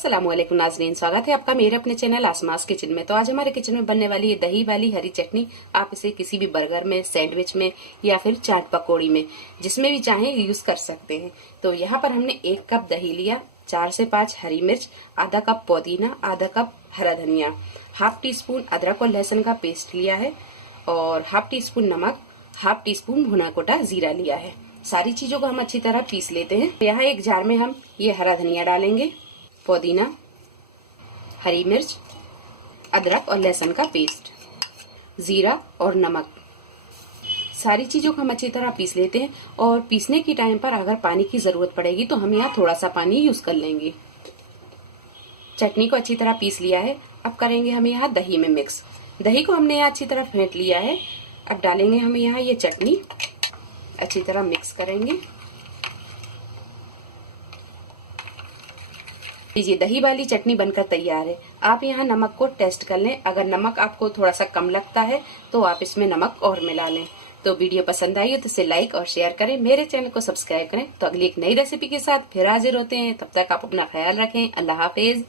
अस्सलामुअलैकुम नाज़रीन, स्वागत है आपका मेरे अपने चैनल आसमास किचन में। तो आज हमारे किचन में बनने वाली ये दही वाली हरी चटनी। आप इसे किसी भी बर्गर में, सैंडविच में या फिर चाट पकौड़ी में, जिसमें भी चाहें यूज कर सकते हैं। तो यहाँ पर हमने 1 कप दही लिया, 4 से 5 हरी मिर्च, आधा कप पुदीना, आधा कप हरा धनिया, हाफ टी स्पून अदरक और लहसुन का पेस्ट लिया है और हाफ टी स्पून नमक, हाफ टी स्पून भुना कोटा जीरा लिया है। सारी चीजों को हम अच्छी तरह पीस लेते हैं। यहाँ एक जार में हम ये हरा धनिया डालेंगे, पुदीना, हरी मिर्च, अदरक और लहसुन का पेस्ट, जीरा और नमक। सारी चीजों को हम अच्छी तरह पीस लेते हैं और पीसने की टाइम पर अगर पानी की जरूरत पड़ेगी तो हम यहाँ थोड़ा सा पानी यूज कर लेंगे। चटनी को अच्छी तरह पीस लिया है। अब करेंगे हम यहाँ दही में मिक्स। दही को हमने यहाँ अच्छी तरह फेंट लिया है। अब डालेंगे हम यहाँ ये चटनी, अच्छी तरह मिक्स करेंगे। लीजिए, दही वाली चटनी बनकर तैयार है। आप यहाँ नमक को टेस्ट कर लें। अगर नमक आपको थोड़ा सा कम लगता है तो आप इसमें नमक और मिला लें। तो वीडियो पसंद आई हो तो इसे लाइक और शेयर करें, मेरे चैनल को सब्सक्राइब करें। तो अगली एक नई रेसिपी के साथ फिर हाजिर होते हैं। तब तक आप अपना ख्याल रखें। अल्लाह हाफिज।